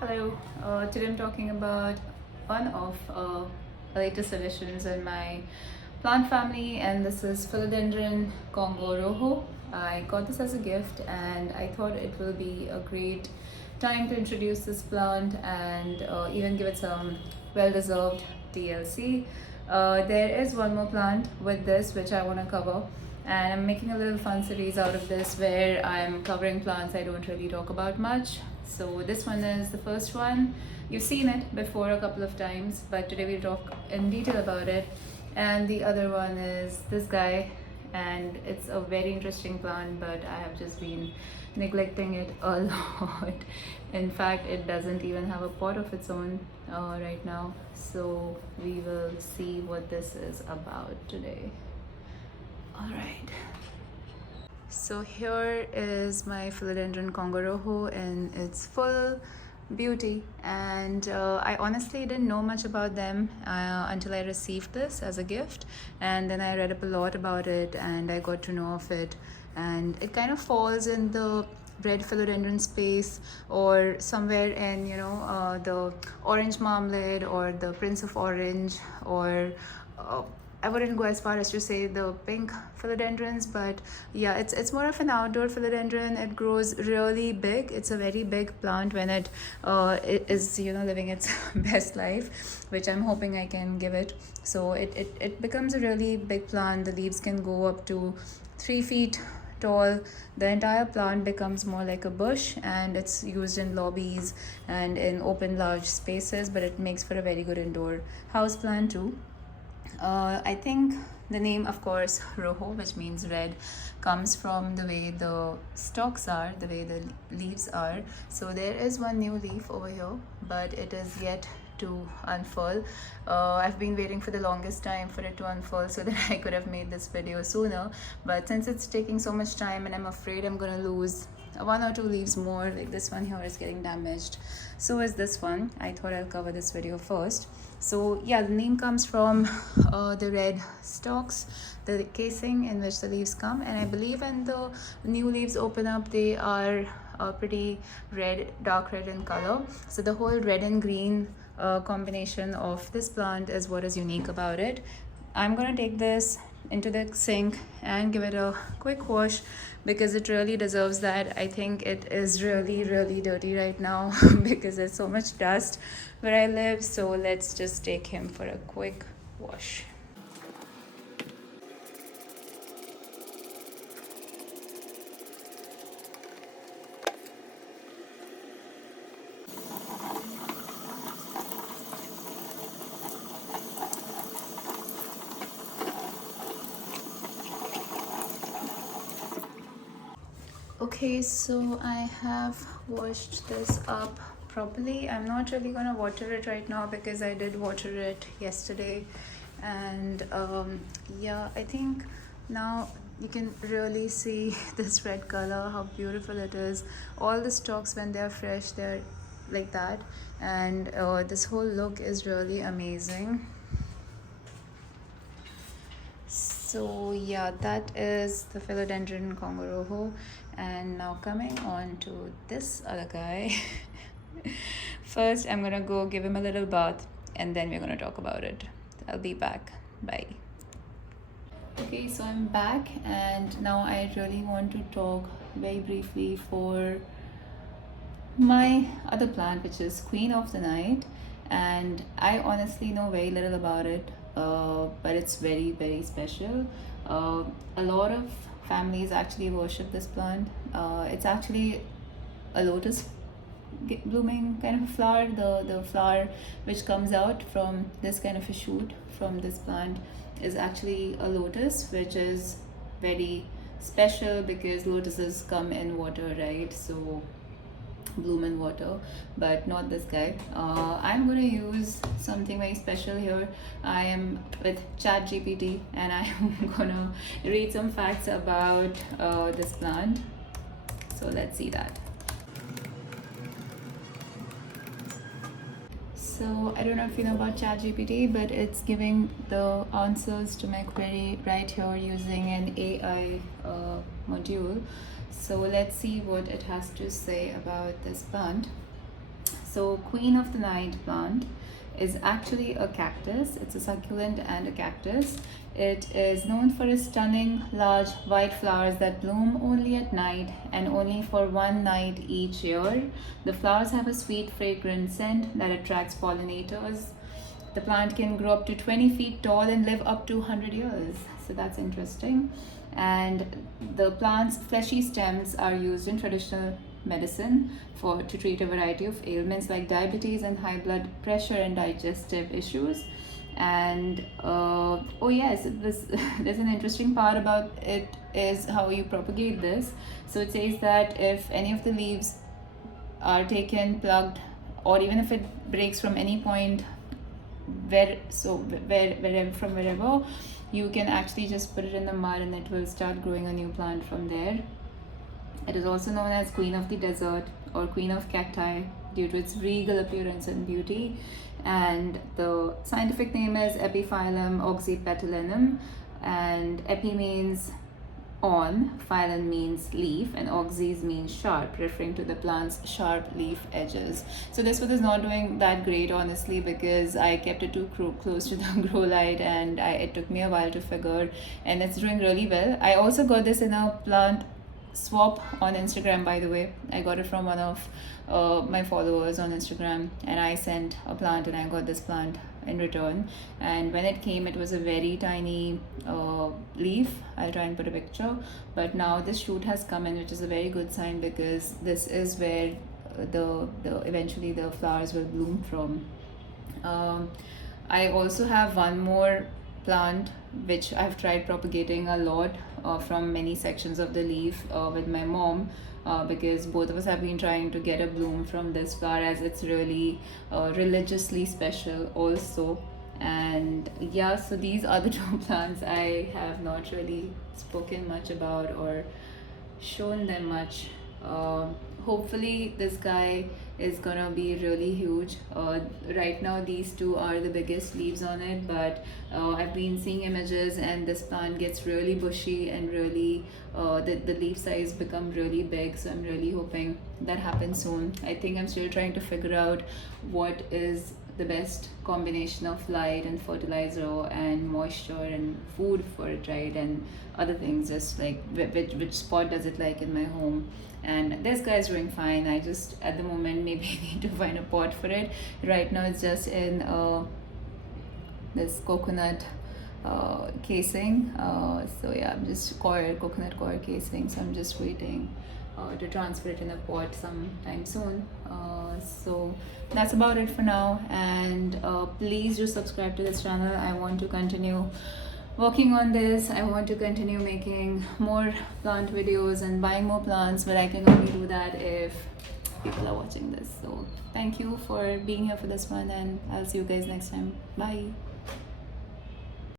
Hello, today I'm talking about one of the latest additions in my plant family, and this is Philodendron Congo Rojo. I got this as a gift, and I thought it will be a great time to introduce this plant and even give it some well deserved TLC. There is one more plant with this which I want to cover, and I'm making a little fun series out of this where I'm covering plants I don't really talk about much. So this one is the first one. You've seen it before a couple of times, but today we'll talk in detail about it. And the other one is this guy, and it's a very interesting plant, but I have just been neglecting it a lot. In fact, it doesn't even have a pot of its own right now. So we will see what this is about today. All right. So here is my Philodendron Congo Rojo in its full beauty, and I honestly didn't know much about them until I received this as a gift, and then I read up a lot about it and I got to know of it, and it kind of falls in the red philodendron space or somewhere in the orange marmalade or the prince of orange or I wouldn't go as far as to say the pink philodendrons, but yeah, it's more of an outdoor philodendron. It grows really big. It's a very big plant when it is living its best life, which I'm hoping I can give it. So it becomes a really big plant. The leaves can go up to 3 feet tall. The entire plant becomes more like a bush, and it's used in lobbies and in open large spaces, but it makes for a very good indoor house plant too. I think the name, of course, Rojo, which means red, comes from the way the stalks are, the way the leaves are. So there is one new leaf over here, but it is yet to unfurl. I've been waiting for the longest time for it to unfurl so that I could have made this video sooner. But since it's taking so much time and I'm afraid I'm gonna lose one or two leaves more, like this one here is getting damaged, so is this one. I thought I'll cover this video first. So yeah, the name comes from the red stalks, the casing in which the leaves come, and I believe when the new leaves open up they are pretty red, dark red in color. So the whole red and green combination of this plant is what is unique about it. I'm gonna take this into the sink and give it a quick wash because it really deserves that. I think it is really dirty right now because there's so much dust where I live. So let's just take him for a quick wash. Okay, so I have washed this up properly. I'm not really gonna water it right now because I did water it yesterday, and yeah, I think now you can really see this red color, how beautiful it is. All the stalks when they're fresh, they're like that, and this whole look is really amazing. So yeah, that is the Philodendron Congo Rojo. And now coming on to this other guy. First, I'm gonna go give him a little bath and then we're gonna talk about it. I'll be back. Bye. Okay, so I'm back, and now I really want to talk very briefly for my other plant, which is Queen of the Night. And I honestly know very little about it, but it's very special. A lot of families actually worship this plant. It's actually a lotus blooming kind of a flower. The flower which comes out from this kind of a shoot from this plant is actually a lotus, which is very special because lotuses come in water, right? So bloom in water, but not this guy. I'm going to use something very special here. I am with ChatGPT and I'm gonna read some facts about this plant. So let's see that. So I don't know if you know about ChatGPT, but it's giving the answers to my query right here using an AI module. So let's see what it has to say about this plant. So Queen of the Night plant is actually a cactus. It's a succulent and a cactus. It is known for its stunning large white flowers that bloom only at night and only for one night each year. The flowers have a sweet fragrant scent that attracts pollinators. The plant can grow up to 20 feet tall and live up to 100 years. So that's interesting. And the plant's fleshy stems are used in traditional medicine to treat a variety of ailments like diabetes and high blood pressure and digestive issues. And oh yes, this there's an interesting part about it is how you propagate this. So it says that if any of the leaves are taken, plucked, or even if it breaks from any point wherever, you can actually just put it in the mud and it will start growing a new plant from there. It is also known as Queen of the Desert or Queen of Cacti due to its regal appearance and beauty. And the scientific name is Epiphyllum oxypetallinum, and epi means on, phyllum means leaf, and oxys means sharp, referring to the plant's sharp leaf edges. So this one is not doing that great, honestly, because I kept it too close to the grow light, and it took me a while to figure, and it's doing really well. I also got this in a plant swap on Instagram, by the way. I got it from one of my followers on Instagram, and I sent a plant and I got this plant in return. And when it came, it was a very tiny leaf. I'll try and put a picture, but now this shoot has come in, which is a very good sign, because this is where the eventually the flowers will bloom from. I also have one more plant which I've tried propagating a lot from many sections of the leaf with my mom, because both of us have been trying to get a bloom from this flower, as it's really religiously special also. And yeah, so these are the two plants I have not really spoken much about or shown them much. Hopefully this guy is gonna be really huge. Right now these two are the biggest leaves on it, but I've been seeing images and this plant gets really bushy and really the leaf size become really big. So I'm really hoping that happens soon. I think I'm still trying to figure out what is the best combination of light and fertilizer and moisture and food for it, right? And other things, just like which spot does it like in my home. And this guy is doing fine. I just at the moment maybe need to find a pot for it. Right now it's just in this coconut casing. So yeah, I'm just coconut coir casing. So I'm just waiting to transfer it in a pot sometime soon. So that's about it for now, and please do subscribe to this channel. I want to continue working on this. I want to continue making more plant videos and buying more plants, but I can only do that if people are watching this. So thank you for being here for this one, and I'll see you guys next time. Bye.